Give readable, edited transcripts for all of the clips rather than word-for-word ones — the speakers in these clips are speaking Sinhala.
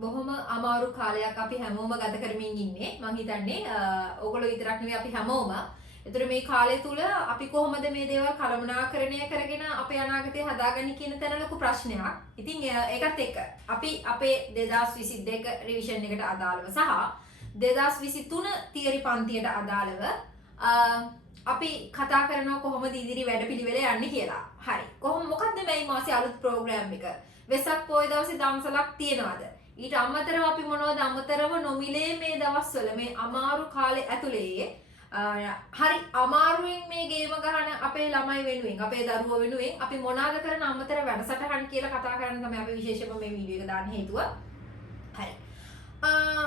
බොහොම අමාරු කාලයක් අපි හැමෝම ගත කරමින් ඉන්නේ. මං හිතන්නේ ඕගොල්ලෝ විතරක් නෙවෙයි අපි හැමෝම. ඒතර මේ කාලය තුල අපි කොහොමද මේ දේවල් කළමනාකරණය කරගෙන අපේ අනාගතය හදාගන්නේ කියන තැන ලොකු ප්‍රශ්නයක්. ඉතින් ඒකත් එක්ක අපි අපේ 2022 රිවිෂන් එකට අදාළව සහ 2023 තියරි පන්තියට අදාළව අපි කතා කරනවා කොහොමද ඉදිරි වැඩපිළිවෙල යන්නේ කියලා. හරි. මොකද්ද මේ මාසේ අලුත් ප්‍රෝග්‍රෑම් එක? වෙසක් පොය දවසේ දම්සලක් තියනවාද? ඊට අමතරව අපි මොනවද අමතරව නොමිලේ මේ දවස්වල මේ අමාරු කාලේ ඇතුලේ හරි අමාරුවෙන් මේ ගේම ගහන අපේ ළමයි වෙනුවෙන් අපේ දරුවෝ වෙනුවෙන් අපි මොනවාද කරන අමතර වැඩසටහන් කියලා කතා කරන්න තමයි අපි විශේෂයෙන්ම මේ වීඩියෝ එක දාන්න හේතුව. හරි.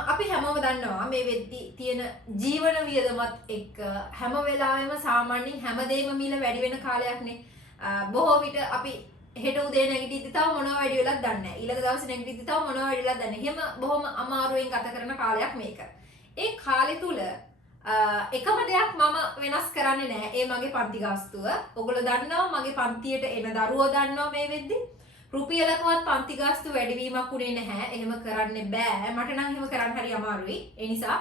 අපි හැමෝම දන්නවා මේ වෙද්දි තියෙන ජීවන වියදමත් එක්ක හැම වෙලාවෙම සාමාන්‍යයෙන් හැමදේම මිල වැඩි වෙන කාලයක්නේ. බොහෝ විට අපි හෙට උදේ නැගිටිද්දි තව මොනවා වැඩි වෙලක් දන්නේ නැහැ. ඊළඟ දවසේ නැගිටිද්දි තව මොනවා වැඩි වෙලක් දන්නේ නැහැ. එහෙම බොහොම අමාරුවෙන් ගත කරන කාලයක් මේක. ඒ කාලය තුල එකම දෙයක් මම වෙනස් කරන්නේ නැහැ. ඒ මගේ පන්ති ගාස්තුව. ඔයගොල්ලෝ දන්නවා මගේ පන්තියට එන දරුවෝ දන්නවා මේ වෙද්දි රුපියලකවත් පන්ති ගාස්තු වැඩිවීමක් උනේ නැහැ. එහෙම කරන්න බෑ. මට නම් එහෙම කරන්න හරි අමාරුයි. ඒ නිසා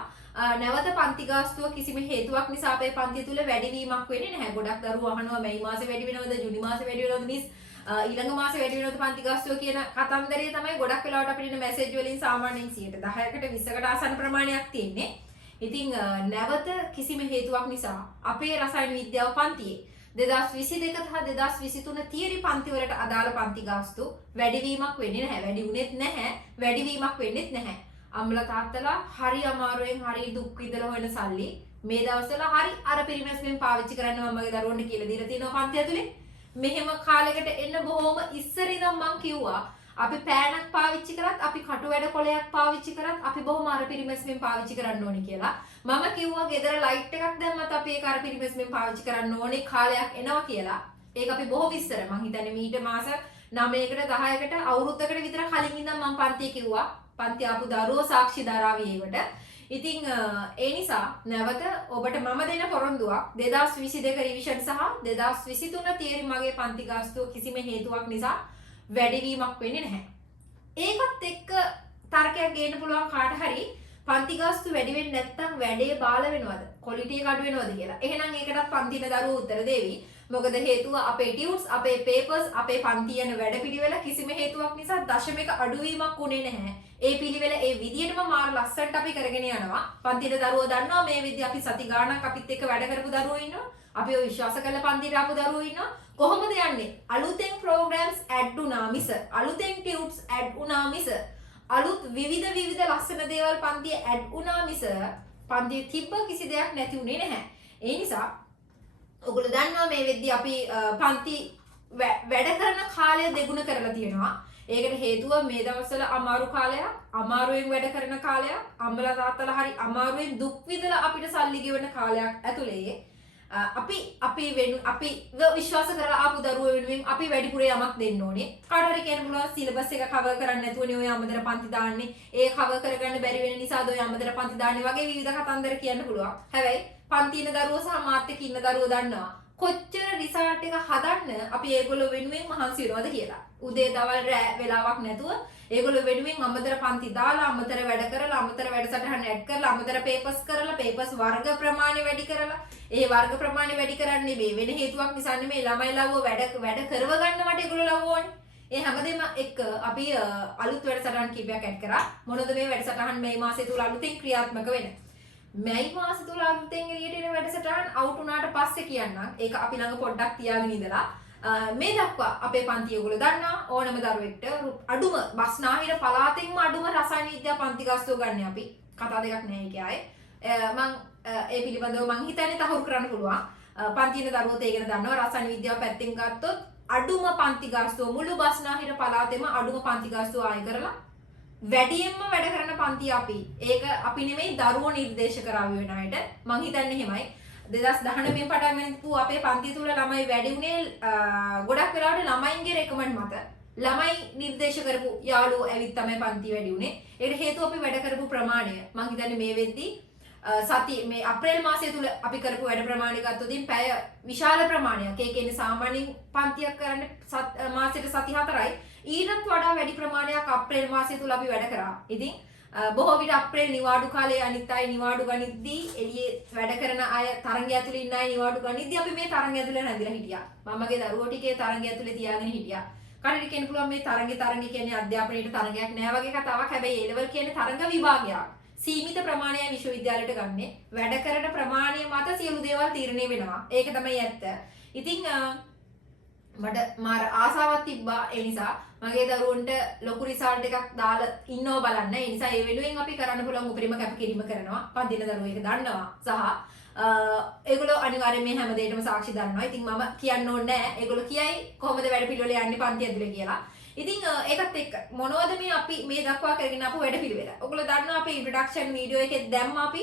නැවත පන්ති ගාස්තුව කිසිම හේතුවක් නිසා අපේ පන්තිය තුල වැඩිවීමක් වෙන්නේ නැහැ. ගොඩක් දරුවෝ අහනවා මේ මාසේ වැඩි වෙනවද, ජූනි මාසේ වැඩි වෙනවද මිස්? ඊළඟ මාසේ වැඩි වෙනවද පන්ති ගාස්තුව කියන කතන්දරය තමයි ගොඩක් වෙලාවට අපිට එන මැසේජ් වලින් සාමාන්‍යයෙන් 10%කට 20%කට ආසන්න ප්‍රමාණයක් තියෙන්නේ. ඉතින් නැවත කිසිම හේතුවක් නිසා අපේ රසායන විද්‍යාව පන්තියේ 2022 සහ 2023 තියරි පන්ති වලට අදාළ පන්ති ගාස්තු වැඩිවීමක් වෙන්නේ නැහැ. වැඩි වුණෙත් නැහැ. වැඩිවීමක් වෙන්නෙත් නැහැ. අම්ල තාත්තලා හරි අමාරුවෙන් හරි දුක් විඳලා හොයන සල්ලි මේ දවස්වල හරි අර පිරිමැස්මෙන් පාවිච්චි කරන්න මම මගේ දරුවන්ට කියලා දීලා තියෙනවා පන්ති ඇතුලේ. මෙහෙම කාලයකට එන්න බොහොම ඉස්සර ඉඳන් මම කිව්වා අපි පෑනක් පාවිච්චි කරත් අපි කටු වැඩ කොලයක් පාවිච්චි කරත් අපි බොහොම අර පිරිමැස්මෙන් පාවිච්චි කරන්න ඕනේ කියලා. මම කිව්වා ගෙදර ලයිට් එකක් දැම්මත් අපි ඒක අර පිරිමැස්මෙන් පාවිච්චි කරන්න ඕනේ කාලයක් එනවා කියලා. ඒක අපි බොහොම ඉස්සර මං හිතන්නේ මීට මාස 9කට 10කට අවුරුද්දකට විතර කලින් ඉඳන් මම පන්තියේ කිව්වා. පන්ති ආපු දරුවෝ සාක්ෂි දරාවි ඒවට. ඉතින් ඒ නිසා නැවත ඔබට මම දෙන පොරොන්දුවක් 2022 රිවිෂන් සහ 2023 තියරි මගේ පන්ති ගාස්තුව කිසිම හේතුවක් නිසා වැඩිවීමක් වෙන්නේ නැහැ. ඒකත් එක්ක තර්කයක් ගේන්න පුළුවන් කාට හරි පන්ති ගාස්තු වැඩි වෙන්නේ නැත්නම් වැඩේ බාල වෙනවද? ක්වොලිටි එක අඩු වෙනවද කියලා. එහෙනම් ඒකටත් පන්තින දරුවෝ උත්තර දෙවි. මොකද හේතුව අපේ ටියුට්ස්, අපේ පේපර්ස්, අපේ පන්ති යන වැඩපිළිවෙල කිසිම හේතුවක් නිසා දශමික අඩුවීමක් උනේ නැහැ. ඒ පිළිවෙල ඒ විදියටම මාර ලස්සනට අපි කරගෙන යනවා. පන්තින දරුවෝ දන්නවා මේ විදිය අපි සති ගාණක් අපිත් එක්ක වැඩ කරපු දරුවෝ ඉන්නවා. අපි ඔය විශ්වාස කරලා පන්තිට ආපු දරුවෝ ඉන්නවා. කොහොමද යන්නේ? අලුතෙන් ප්‍රෝග්‍රෑම්ස් ඇඩ් වුණා මිස, අලුතෙන් ටියුට්ස් ඇඩ් වුණා මිස, අලුත් විවිධ ලස්සන දේවල් පන්තියේ ඇඩ් වුණා මිස පන්තියේ තිබ්බ කිසි දෙයක් නැති උනේ නැහැ. ඒ නිසා ඔයගොල්ලෝ දන්නවා මේ වෙද්දි අපි පන්ති වැඩ කරන කාලය දෙගුණ කරලා තියෙනවා. ඒකට හේතුව මේ දවස්වල අමාරු කාලයක්, අමාරුවෙන් වැඩ කරන කාලයක්, අම්මලා තාත්තලා හරි අමාරුවෙන් දුක් විඳලා අපිට සල්ලි ගෙවන කාලයක් ඇතුලේ අපි විශ්වාස කරලා ආපු දරුවෝ වෙනුවෙන් අපි වැඩිපුර යමක් දෙන්න ඕනේ. කාට හරි කියන්න පුළුවන් සිලබස් එක කවර් කරන්න නැතුවනේ ඔය අමතර පන්ති දාන්නේ. ඒ කවර් කරගන්න බැරි වෙන නිසාද ඔය අමතර පන්ති දාන්නේ වගේ විවිධ කතන්දර කියන්න පුළුවන්. හැබැයි පන්ති ඉන්න දරුවෝ සහ මාත් එක්ක ඉන්න දරුවෝ දන්නවා කොච්චර රිසල්ට් එක හදන්න අපි ඒගොල්ලෝ වෙනුවෙන් මහන්සි වෙනවද කියලා. උදේ දවල් රෑ වෙලාවක් නැතුව ඒගොල්ලෝ වෙනුවෙන් අමතර පන්ති දාලා අමතර වැඩ කරලා අමතර වැඩසටහන් ඇඩ් කරලා අමතර පේපර්ස් කරලා පේපර්ස් වර්ග ප්‍රමාණය වැඩි කරලා ඒ වර්ග ප්‍රමාණය වැඩි කරන්නේ මේ වෙන හේතුවක් නිසා නෙමෙයි ළමයි ලව්ව වැඩ කරව ගන්න මට ඒගොල්ලෝ ලව්ව ඕනේ. ඒ හැමදේම එක්ක අපි අලුත් වැඩසටහන් කීපයක් ඇඩ් කරා. මොනවද මේ වැඩසටහන් මේ මාසය තුල අලුතෙන් ක්‍රියාත්මක වෙන්නේ? මේ මාස තුල අලුතෙන් එළියට එන වැඩසටහන් අවුට් වුණාට පස්සේ කියන්නම්. ඒක අපි ළඟ පොඩ්ඩක් තියාගෙන ඉඳලා මේ දක්වා අපේ පන්ති ඔයගොල්ලෝ දන්නා ඕනම දරුවෙක්ට අඩුම බස්නාහිර පළාතෙන්ම අඩුම රසායන විද්‍යා පන්ති ගාස්තුව ගන්න අපි. කතා දෙකක් නෑ ඒකේ ආයේ. මම ඒ පිළිබඳව මම හිතන්නේ තහවුරු කරන්න පුළුවන්. පන්තියේ දරුවෝ තේගෙන දන්නවා රසායන විද්‍යාව පැත්තෙන් ගත්තොත් අඩුම පන්ති ගාස්තුව මුළු බස්නාහිර පළාතෙම අඩුම පන්ති ගාස්තුව ආය කරලා වැඩියෙන්ම වැඩ කරන පන්ති අපි. ඒක අපි නෙමෙයි දරුවෝ නිර්දේශ කරාවි වෙන අයට. මං හිතන්නේ එහෙමයි. 2019 පටන් ගන්නපු අපේ පන්ති තුල ළමයි වැඩි උනේ ගොඩක් වෙලාවට ළමයින්ගේ රෙකමන්ඩ් මත. ළමයි නිර්දේශ කරපු යාළුවෝ ඇවිත් තමයි පන්ති වැඩි උනේ. ඒකට හේතුව අපි වැඩ කරපු ප්‍රමාණය. මං හිතන්නේ මේ වෙද්දී සති මේ අප්‍රේල් මාසය තුල අපි කරපු වැඩ ප්‍රමාණය ගත්තොත් පැය විශාල ප්‍රමාණයක්. ඒ කියන්නේ සාමාන්‍යයෙන් පන්තියක් කරන්නේ මාසෙට සති 4යි. ඊටත් වඩා වැඩි ප්‍රමාණයක් අප්‍රේල් මාසය තුල අපි වැඩ කරා. ඉතින් බොහෝ විට අප්‍රේල් නිවාඩු කාලේ අනිත් අය නිවාඩු ගනිද්දී එළියේ වැඩ කරන අය තරංගය ඇතුලේ ඉන්න අය නිවාඩු ගනිද්දී අපි මේ තරංගය ඇතුලේ නැදිලා හිටියා. මමගේ දරුවෝ ටිකේ තරංගය ඇතුලේ තියාගෙන හිටියා. කඩට කියන්න පුළුවන් මේ තරංග කියන්නේ අධ්‍යාපනයේ තරංගයක් නෑ වගේ කතාවක්. හැබැයි ඒ ලෙවල් කියන්නේ තරංග විභාගයක්. සීමිත ප්‍රමාණයයි විශ්වවිද්‍යාලයට ගන්නෙ. වැඩ කරන ප්‍රමාණය මත සියලු දේවල් තීරණය වෙනවා. ඒක තමයි ඇත්ත. ඉතින් මට මාර ආසාවක් තිබ්බා. ඒ නිසා මගේ දරුවන්ට ලොකු රිසල්ට් එකක් දාලා ඉන්නව බලන්න. ඒ නිසා ඒ වෙනුවෙන් අපි කරන්න පුළුවන් උපරිම කැපකිරීම කරනවා. පන්තින දරුවෝ ඒක දන්නවා. සහ ඒගොල්ලෝ අනිවාර්යයෙන් මේ හැම දෙයකටම සාක්ෂි දන්නවා. ඉතින් මම කියන්න ඕනේ නැහැ. ඒගොල්ලෝ කියයි කොහොමද වැඩ පිළිවෙල යන්නේ පන්ති ඇතුලේ කියලා. ඉතින් ඒකත් එක්ක මොනවද මේ අපි මේ දක්වා කරගෙන ආපු වැඩ පිළිවෙල. ඔයගොල්ලෝ දන්නවා අපේ ඉන්ට්‍රොඩක්ෂන් වීඩියෝ එකේ දැම්ම අපි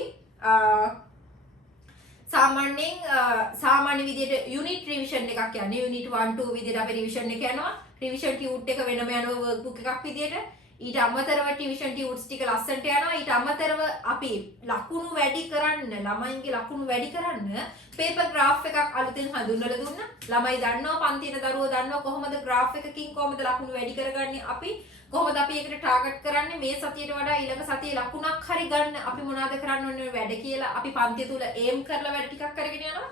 සාමාන්‍ය විදිහට යුනිට් රිවිෂන් එකක් යන්නේ. යුනිට් 1 2 විදිහට අපි රිවිෂන් එක යනවා. රිවිෂන් ටියුට් එක වෙනම යනවා වර්ක්බුක් එකක් විදිහට. ඊට අමතරව ටියුෂන් ටියුට්ස් ටික ලස්සනට යනවා. ඊට අමතරව අපි ලකුණු වැඩි කරන්න, ළමයින්ගේ ලකුණු වැඩි කරන්න පේපර් ග්‍රාෆ් එකක් අලුතෙන් හඳුන්වලා දුන්නා. ළමයි දන්නවා, පන්තියේ දරුවෝ දන්නවා කොහොමද ග්‍රාෆ් එකකින් කොහොමද ලකුණු වැඩි කරගන්නේ අපි. කොහොමද අපි ඒකට ටාගට් කරන්නේ මේ සතියට වඩා ඊළඟ සතියේ ලකුණක් හරි ගන්න අපි මොනවද කරන්න ඕනේ වැඩ කියලා අපි පන්තිය තුල ඒම් කරලා වැඩ ටිකක් කරගෙන යනවා.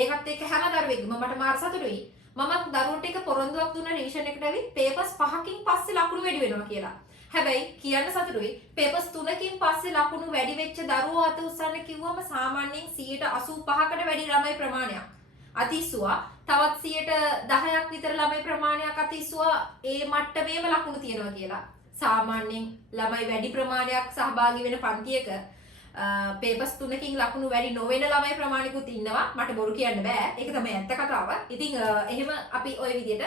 ඒකත් එක්ක හැම දරුවෙක්ම මට මාර සතුටුයි. මම දරුවන්ට එක පොරොන්දුවක් දුන්න රිවිෂන් එකට ඇවිත් පේපර්ස් 5කින් පස්සේ ලකුණු වැඩි වෙනවා කියලා. හැබැයි කියන්න සතුටුයි පේපර්ස් 3කින් පස්සේ ලකුණු වැඩි වෙච්ච දරුවෝ අත උස්සන්න කිව්වම සාමාන්‍යයෙන් 85%කට වැඩි ළමයි ප්‍රමාණයක් අතිස්සුවා. තවත් 10%ක් විතර ළමයි ප්‍රමාණයක් අතිස්සුවා ඒ මට්ටමේම ලකුණු තියනවා කියලා. සාමාන්‍යයෙන් ළමයි වැඩි ප්‍රමාණයක් සහභාගී වෙන පන්තියක පේපර්ස් 3කින් ලකුණු වැඩි නොවන ළමයි ප්‍රමාණිකුත් ඉන්නවා. මට බොරු කියන්න බෑ. ඒක තමයි ඇත්ත කතාව. ඉතින් එහෙම අපි ওই විදිහට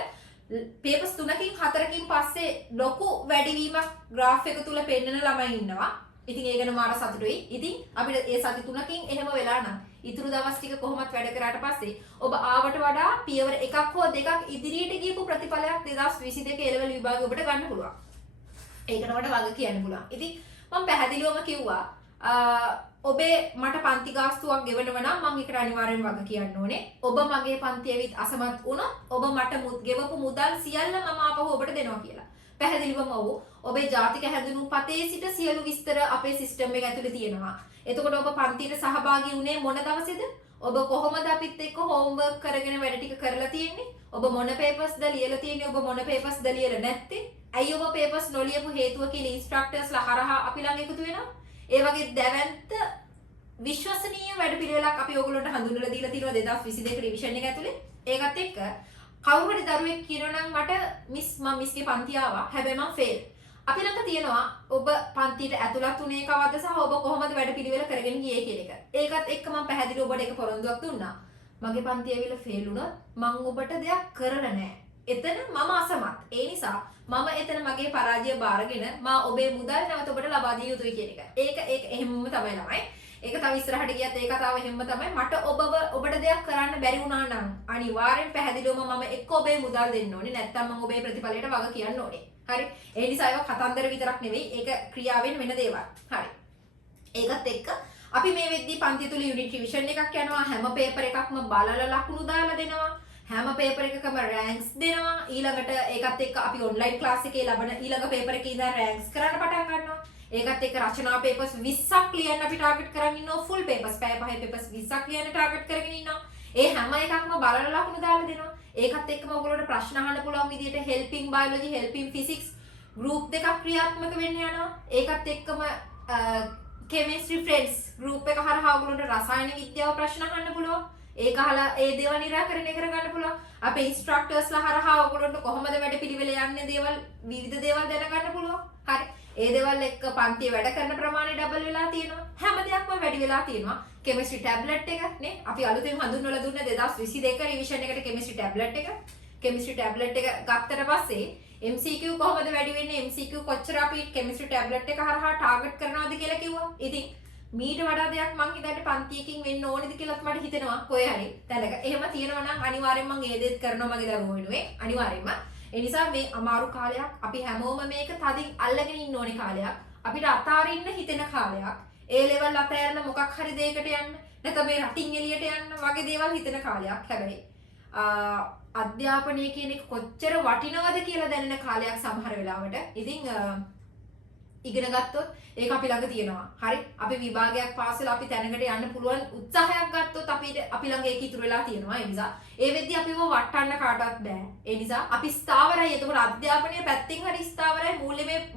පේපර්ස් 3කින් 4කින් පස්සේ ලොකු වැඩිවීමක් ග්‍රාෆ් එක තුල පෙන්නන ළමයි ඉන්නවා. ඉතින් ඒ ගැන මාර සතුටුයි. ඉතින් අපිට ඒ සති 3කින් එහෙම වෙලා නම් ඉතුරු දවස් ටික කොහොමත් වැඩ කරාට පස්සේ ඔබ ආවට වඩා පියවර එකක් හෝ දෙකක් ඉදිරියට ගියපු ප්‍රතිඵලයක් 2022 A-level විභාගය ඔබට ගන්න පුළුවන්. ඒකට මට වග කියන්න පුළුවන්. ඉතින් මම පැහැදිලිවම කිව්වා ඔබේ මට පන්ති ගාස්තුවක් ගෙවනවා නම් මම ඒකට අනිවාර්යෙන් වග කියන්න ඕනේ. ඔබ මගේ පන්ති ඇවිත් අසමත් වුණොත් ඔබ මට ගෙවපු මුදල් සියල්ල මම ආපහු ඔබට දෙනවා කියලා. පැහැදිලිවම ඔබේ ජාතික හැඳුනුම් පතේ සිට සියලු විස්තර අපේ සිස්ටම් එක ඇතුලේ තියෙනවා. එතකොට ඔබ පන්තියට සහභාගී වුණේ මොන දවසේද? ඔබ කොහොමද අපිත් එක්ක හෝම්වර්ක් කරගෙන වැඩ ටික කරලා තියෙන්නේ? ඔබ මොන පේපර්ස්ද ලියලා තියෙන්නේ? ඔබ මොන පේපර්ස්ද ලියලා නැත්තේ? ඇයි ඔබ පේපර්ස් නොලියපු හේතුව කියලා ඉන්ස්ට්‍රක්ටර්ස්ලා හරහා අපි ළඟ එකතු වෙනවා. ඒ වගේ දැවැන්ත විශ්වසනීය වැඩපිළිවෙලක් අපි ඔයගොල්ලන්ට හඳුන්වලා දීලා තියෙනවා 2022 රිවිෂන් එක ඇතුලේ. ඒකත් එක්ක කවුරු හරි දරුවෙක් කියනවා නම් මට මම මිස්ගේ පන්ති ආවා. හැබැයි මම ෆේල්. අපි ළඟ තියෙනවා ඔබ පන්තියට ඇතුළත් උනේ කවද්ද සහ ඔබ කොහොමද වැඩපිළිවෙල කරගෙන ගියේ කියන එක. ඒකත් එක්ක මම පැහැදිලි ඔබට එක පොරොන්දුවක් දුන්නා. මගේ පන්තිය ඇවිල්ලා ෆේල් වුණොත් මම ඔබට දෙයක් කරලා නැහැ. එතන මම අසමත්. ඒ නිසා මම එතන මගේ පරාජය බාරගෙන මා ඔබේ මුදල් නැවත ඔබට ලබා දිය යුතුයි කියන එක. ඒක එහෙමම තමයි ළමයි. ඒක තව ඉස්සරහට ගියත් ඒ කතාව එහෙමම තමයි. මට ඔබට දෙයක් කරන්න බැරි වුණා නම් අනිවාර්යෙන් පැහැදිලිවම මම එක්ක ඔබේ මුදල් දෙන්න ඕනේ. නැත්නම් මම ඔබේ ප්‍රතිඵලයට වග කියන්න ඕනේ. හරි. ඒ නිසා ඒක කතන්දර විතරක් නෙවෙයි. ඒක ක්‍රියාවෙන් වෙන දේවල්. හරි. ඒකත් එක්ක අපි මේ වෙද්දී පන්ති තුල යුනිට් රිවිෂන් එකක් යනවා. හැම පේපර් එකක්ම බලලා ලකුණු දාලා දෙනවා. හැම පේපර් එකකම රෑන්ක්ස් දෙනවා. ඊළඟට ඒකත් එක්ක අපි ඔන්ලයින් ක්ලාස් එකේ ලබන ඊළඟ පේපර් එකේ ඉඳන් රෑන්ක්ස් කරන්න පටන් ගන්නවා. ඒකත් එක්ක රචනා පේපර්ස් 20ක් ලියන්න අපි ටාගට් කරගෙන ඉන්නවා. ෆුල් පේපර්ස් පැය පහේ පේපර්ස් 20ක් ලියන්න ටාගට් කරගෙන ඉන්නවා. ඒ හැම එකක්ම බලලා ලකුණු දාලා දෙනවා. ඒකත් එක්කම ඔයගොල්ලෝට ප්‍රශ්න අහන්න පුළුවන් විදිහට හෙල්පින් බයොලොජි, හෙල්පින් ෆිසික්ස් ගෲප් දෙකක් ක්‍රියාත්මක වෙන්න යනවා. ඒකත් එක්කම කෙමිස්ට්‍රි ෆ්‍රෙන්ඩ්ස් ගෲප් එක හරහා ඔයගොල්ලෝට රසායන විද්‍යාව ප්‍රශ්න අහන්න පුළුවන්. ඒක අහලා ඒ දේවල් නිරාකරණය කරගන්න පුළුවන්. අපේ ඉන්ස්ට්‍රක්ටර්ස්ලා හරහා ඔයගොල්ලන්ට කොහොමද වැඩපිළිවෙල යන්නේ දේවල් විවිධ දේවල් දැනගන්න පුළුවන්. හරි. ඒ දේවල් එක්ක පන්තියේ වැඩ කරන ප්‍රමාණය ඩබල් වෙලා තියෙනවා. හැම දෙයක්ම වැඩි වෙලා තියෙනවා. කෙමිස්ට්‍රි ටැබ්ලට් එක නේ අපි අලුතෙන් හඳුන්වලා දුන්න 2022 රිවිෂන් එකට කෙමිස්ට්‍රි ටැබ්ලට් එක. කෙමිස්ට්‍රි ටැබ්ලට් එක ගත්තට පස්සේ MCQ කොහොමද වැඩි වෙන්නේ? MCQ කොච්චර අපි කෙමිස්ට්‍රි ටැබ්ලට් එක හරහා ටාගට් කරනවද කියලා කිව්වා. ඉතින් මීට වඩා දෙයක් මං හිතන්නේ පන්තියකින් වෙන්න ඕනේද කියලාත් මට හිතෙනවා කොහේ හරි තැනක. එහෙම තියෙනවා නම් අනිවාර්යෙන් මං ඒ දෙත් කරනවා මගේ දරුවෝ වෙනුවෙන්. අනිවාර්යෙන්ම. ඒ නිසා මේ අමාරු කාලයක් අපි හැමෝම මේක තදින් අල්ලගෙන ඉන්න ඕනේ කාලයක්. අපිට අතාරින්න හිතෙන කාලයක්. ඒ ලෙවල් අතෑරලා මොකක් හරි දෙයකට යන්න නැත්නම් මේ රටින් එළියට යන්න වගේ දේවල් හිතෙන කාලයක්. හැබැයි අධ්‍යාපනය කියන එක කොච්චර වටිනවද කියලා දැනෙන කාලයක් සමහර වෙලාවට. ඉතින් ඉගෙන ගත්තොත් ඒක අපි ළඟ තියෙනවා. හරි. අපි විභාගයක් පාස් වෙලා අපි තැනකට යන්න පුළුවන් උත්සාහයක් ගත්තොත් අපි ළඟ ඒක ඉතුරු වෙලා තියෙනවා. ඒ නිසා ඒ වෙද්දි අපිව වටන්න කාටවත් බෑ. ඒ නිසා අපි ස්ථාවරයි. එතකොට අධ්‍යාපනයේ පැත්තෙන් හරි ස්ථාවරයි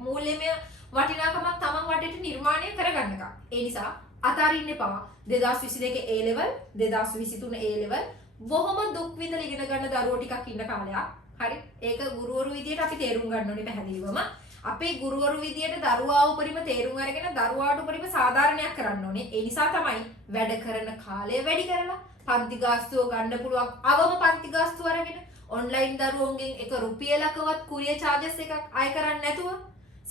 මූල්‍යමය වටිනාකමක් තමන් වටේට නිර්මාණය කරගන්නකම්. ඒ නිසා අතාරින්න එපා. 2022 A level 2023 A level බොහොම දුක් විඳලා ඉගෙන ගන්න දරුවෝ ටිකක් ඉන්න කාලයක්. හරි. ඒක ගුරුවරු විදියට අපි තේරුම් ගන්න ඕනේ පැහැදිලිවම. අපේ ගුරුවරු විදියට දරුවා උපරිම තේරුම් අරගෙන දරුවාට උපරිම සාධාරණයක් කරන්න ඕනේ. ඒ නිසා තමයි වැඩ කරන කාලය වැඩි කරලා පන්ති ගාස්තුව ගන්න පුළුවන් අවම පන්ති ගාස්තුව අරගෙන ඔන්ලයින් දරුවෝන්ගෙන් එක රුපියලකවත් කුරියර් චාර්ජස් එකක් අය කරන්නේ නැතුව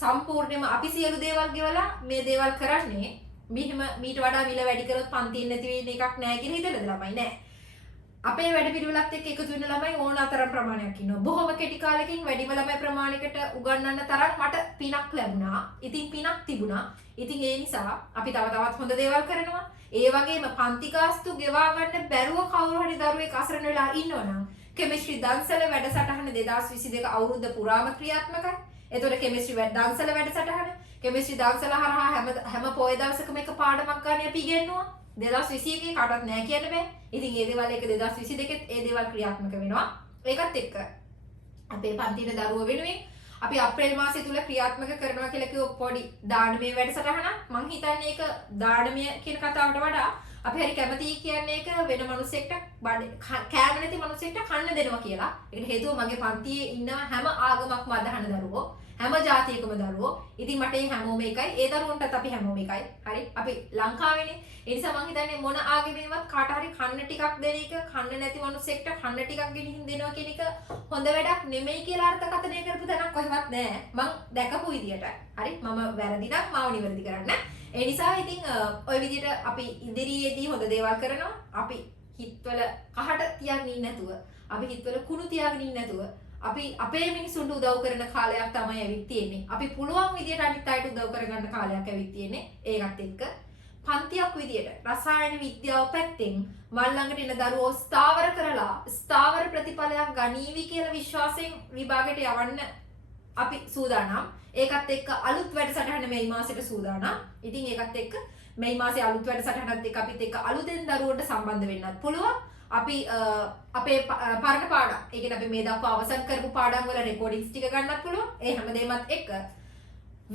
සම්පූර්ණයෙන්ම අපි සියලු දේවල් ගෙවලා මේ දේවල් කරන්නේ මෙහෙම මීට වඩා මිල වැඩි කරොත් පන්තියෙන් නැති වෙන එකක් නැහැ කියලා හිතලද ළමයි නෑ. අපේ වැඩ පිළිවෙලත් එක්ක එකතු වෙන ළමයි ඕනතරම් ප්‍රමාණයක් ඉන්නවා. බොහොම කෙටි කාලෙකින් වැඩිම ළමයි ප්‍රමාණයකට උගන්වන්න තරම් මට පිනක් ලැබුණා. ඉතින් පිනක් තිබුණා. ඉතින් ඒ නිසා අපි තව තවත් හොඳ දේවල් කරනවා. ඒ වගේම පන්ති ගාස්තු ගෙවා ගන්න බැරුව කවුරු හරි දරුවෙක් අසරණ වෙලා ඉන්නවනම් කෙමිස්ට්‍රි දන්සල වැඩසටහන 2022 අවුරුද්ද පුරාම ක්‍රියාත්මකයි. එතකොට කෙමිස්ට්‍රි දන්සල වැඩසටහන කෙමිස්ට්‍රි දන්සල හරහා හැම පොය දවසකම එක පාඩමක් ගන්න අපි ඉගෙනුවා. 2021 කාටවත් නෑ කියන්න බෑ. ඉතින් ඒ දේවල් එක 2022 ඒ දේවල් ක්‍රියාත්මක වෙනවා. ඒකත් එක්ක අපේ පන්තියේ දරුවෝ වෙනුවෙන් අපි අප්‍රේල් මාසය තුල ක්‍රියාත්මක කරනවා කියලා කිව්ව පොඩි දානමය වැඩසටහනක්. මං හිතන්නේ ඒක දානමය කියන කතාවට වඩා අපි හරි කැමතියි කියන්නේ ඒක වෙන මිනිස්සෙක්ට කෑම නැති මිනිස්සෙක්ට කන්න දෙනවා කියලා. ඒකට හේතුව මගේ පන්තියේ ඉන්න හැම ආගමක්ම අදහන දරුවෝ, හැම ජාතියකම දරුවෝ. ඉතින් මට ඒ හැමෝම එකයි. ඒ දරුවන්ටත් අපි හැමෝම එකයි. හරි. අපි ලංකාවේනේ. ඒ නිසා මං හිතන්නේ මොන ආගමේවත් කාට හරි කන්න ටිකක් දෙන එක, කන්න නැති මිනිස්සෙක්ට කන්න ටිකක් ගෙනිහින් දෙනවා කියන එක හොඳ වැඩක් නෙමෙයි කියලා අර්ථකථනය කරපු තැනක් කොහෙවත් නැහැ. මං දැකපු විදියට. හරි. මම වැරදි නම් මාව නිවැරදි කරන්න. ඒ නිසා ඉතින් ওই විදිහට අපි ඉදිරියේදී හොඳ දේවල් කරනවා. අපි හිතවල කහට තියාගෙන ඉන්නේ නැතුව, අපි හිතවල කුණු තියාගෙන ඉන්නේ නැතුව, අපි අපේ මිනිසුන්ට උදව් කරන කාලයක් තමයි ඇවිත් තියෙන්නේ. අපි පුළුවන් විදිහට අනිත් අයට උදව් කරගන්න කාලයක් ඇවිත් තියෙන්නේ. ඒකත් එක්ක පන්තියක් විදිහට රසායන විද්‍යාව පැත්තෙන් මල් ළඟට එන දරුවෝ ස්ථාවර කරලා ස්ථාවර ප්‍රතිඵලයක් ගනීවි කියලා විශ්වාසයෙන් විභාගයට යවන්න අපි සූදානම්. ඒකත් එක්ක අලුත් වැඩසටහන මේ මාසෙට සූදානම්. ඉතින් ඒකත් එක්ක මේ මාසේ අලුත් වැඩසටහනත් එක්ක අපිත් එක්ක අලුතෙන් දරුවන්ට සම්බන්ධ වෙන්නත් පුළුවන්. අපි අපේ පරණ පාඩම්, ඒ කියන්නේ අපි මේ දක්වා අවසන් කරපු පාඩම් වල රෙකෝඩින්ග්ස් ටික ගන්නත් පුළුවන්. ඒ හැමදේමත් එක්ක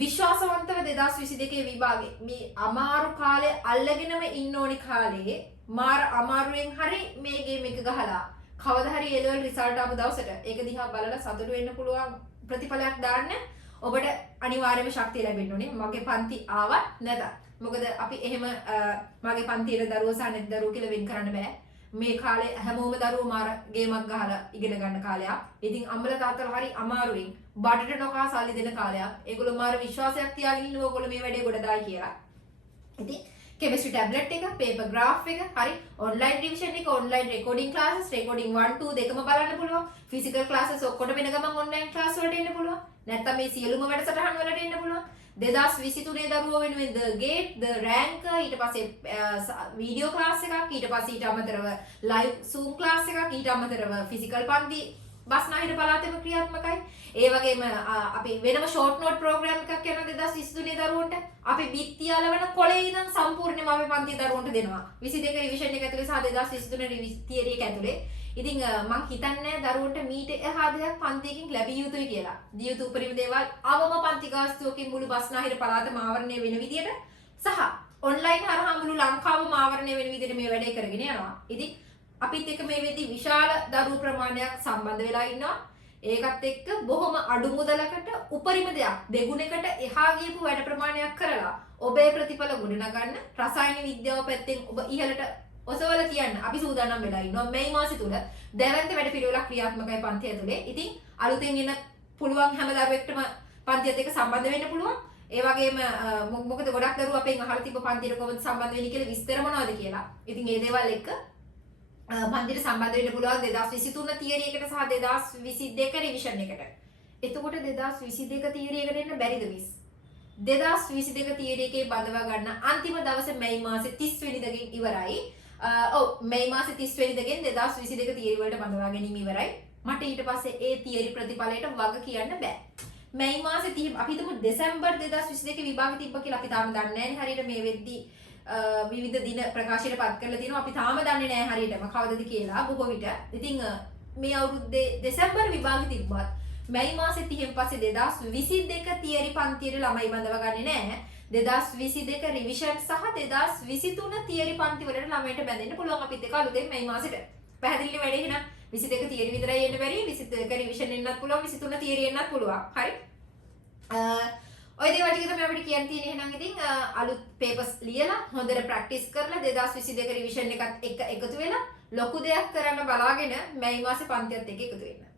විශ්වාසවන්තව 2022 විභාගේ මේ අමාරු කාලේ අල්ලගෙනම ඉන්න ඕනි කාලේ මාර අමාරුවෙන් හරි මේ ගේම් එක ගහලා කවදා හරි A level result ආපු දවසට ඒක දිහා බලලා සතුටු වෙන්න පුළුවන් ප්‍රතිඵලයක් දාන්න ඔබට අනිවාර්යයෙන්ම ශක්තිය ලැබෙන්න ඕනේ. මගේ පන්ති ආවත් නැතත්. මොකද අපි එහෙම මගේ පන්තියේ දරුවෝ සහ නැති දරුවෝ කියලා වෙන් කරන්න බෑ. මේ කාලේ හැමෝම දරුවෝ මාර ගේමක් ගහලා ඉගෙන ගන්න කාලයක්. ඉතින් අම්මලා තාත්තලා හරි අමාරුවෙන් බඩට නොකා සල්ලි දෙන කාලයක්. ඒගොල්ලෝ මාර විශ්වාසයක් තියාගෙන ඉන්නවා ඔයගොල්ලෝ මේ වැඩේ ගොඩ දායි කියලා. ඉතින් කෙමිස්ට්‍රි ටැබ්ලට් එක, පේපර් ග්‍රාෆ් එක, හරි ඔන්ලයින් රිවිෂන් එක, ඔන්ලයින් රෙකෝඩින් ක්ලාසස්, රෙකෝඩින් 1 2 දෙකම බලන්න පුළුවන්. ෆිසිකල් ක්ලාසස් ඔක්කොට වෙන ගමන් ඔන්ලයින් ක්ලාස් වලට එන්න පුළුවන්. නැත්නම් මේ සියලුම වැඩසටහන් වලට එන්න පුළුවන්. 2023 දරුවෝ වෙනුවෙන් The Gate, The Rank, ඊට පස්සේ වීඩියෝ ක්ලාස් එකක්, ඊට පස්සේ ඊට අමතරව ලයිව් Zoom ක්ලාස් එකක්, ඊට අමතරව ෆිසිකල් පන්ති බස්නාහිර පළාතේම ක්‍රියාත්මකයි. ඒ වගේම අපි වෙනම ෂෝට් නෝට් ප්‍රෝග්‍රෑම් එකක් යනවා 2023 දරුවන්ට. අපි බිත්ති අලවන කොලේ ඉඳන් සම්පූර්ණයෙන්ම අපි පන්ති දරුවන්ට දෙනවා. 22 රිවිෂන් එක ඇතුලේ සහ 2023 තියරි එක ඇතුලේ. ඉතින් මං හිතන්නේ දරුවන්ට මීට එහා දෙයක් පන්තියකින් ලැබිය යුතුයි කියලා. දිය යුතු උපරිම දේවල් අවම පන්ති ගාස්තුවකින් මුළු බස්නාහිර පළාතම ආවරණය වෙන විදියට සහ ඔන්ලයින් හරහා මුළු ලංකාවම ආවරණය වෙන විදියට මේ වැඩේ කරගෙන යනවා. ඉතින් අපිත් එක්ක මේ වෙද්දි විශාල දරුවෝ ප්‍රමාණයක් සම්බන්ධ වෙලා ඉන්නවා. ඒකත් එක්ක බොහොම අඩු මුදලකට උපරිම දෙයක් දෙගුණයකට එහා ගියපු වැඩ ප්‍රමාණයක් කරලා ඔබේ ප්‍රතිඵල ගොඩනගන්න රසායන විද්‍යාව පැත්තෙන් ඔබ ඉහළට ඔසවල කියන්න අපි සූදානම් වෙලා ඉන්නවා. මේ මාසෙ තුල දැවැන්ත වැඩ පිළිවෙලක් ක්‍රියාත්මකයි පන්තිය ඇතුලේ. ඉතින් අලුතෙන් එන පුළුවන් හැම දරුවෙක්ටම පන්තියත් එක්ක සම්බන්ධ වෙන්න පුළුවන්. ඒ වගේම මොකද ගොඩක් දරුවෝ අපෙන් අහලා තිබ්බ පන්තියට කොහොමද සම්බන්ධ වෙන්නේ කියලා විස්තර මොනවද කියලා. ඉතින් මේ දේවල් එක්ක පන්තියට සම්බන්ධ වෙන්න පුළුවන් 2023 තියරි එකට සහ 2022 රිවිෂන් එකට. එතකොට 2022 තියරි එකට එන්න බැරිද මිස්? 2022 තියරි එකේ බඳවා ගන්න අන්තිම දවසේ මැයි මාසේ 30 වෙනිදාකින් ඉවරයි. ඔව් මේ මාසේ 30 වෙනිදාගෙන් 2022 තියරි වලට බඳවා ගැනීම ඉවරයි. මට ඊට පස්සේ ඒ තියරි ප්‍රතිඵලයට වග කියන්න බෑ. මේ මාසේ 30 අපි හිතමු දෙසැම්බර් 2022 විභාග තිබ්බ කියලා අපි තාම දන්නේ නැහැ නේ හරියට මේ වෙද්දි විවිධ දින ප්‍රකාශයට පත් කරලා තියෙනවා. අපි තාම දන්නේ නැහැ හරියටම කවදද කියලා බොහෝ විට. ඉතින් මේ අවුරුද්දේ දෙසැම්බර් විභාග තිබ්බත් මේ මාසේ 30න් පස්සේ 2022 තියරි පන්තියේ ළමයි බඳව ගන්නේ නැහැ. 2022 රිවිෂන් සහ 2023 තියරි පන්ති වලට ළමයින්ට බැඳෙන්න පුළුවන් අපිත් එක අලුතෙන් මේ මාසෙට. පැහැදිලි වැඩේ එහෙනම් 22 තියරි විතරයි එන්න බැරි 22 රිවිෂන් එන්නත් පුළුවන් 23 තියරි එන්නත් පුළුවන්. හරි. ඔය දේවල් ටික තමයි අපිට කියන්න තියෙන්නේ. එහෙනම් ඉතින් අලුත් පේපර්ස් ලියලා හොඳට ප්‍රැක්ටිස් කරලා 2022 රිවිෂන් එකත් එක්ක එකතු වෙලා ලොකු දෙයක් කරන්න බලාගෙන මේ මාසේ පන්තියත් එක්ක එකතු වෙන්න.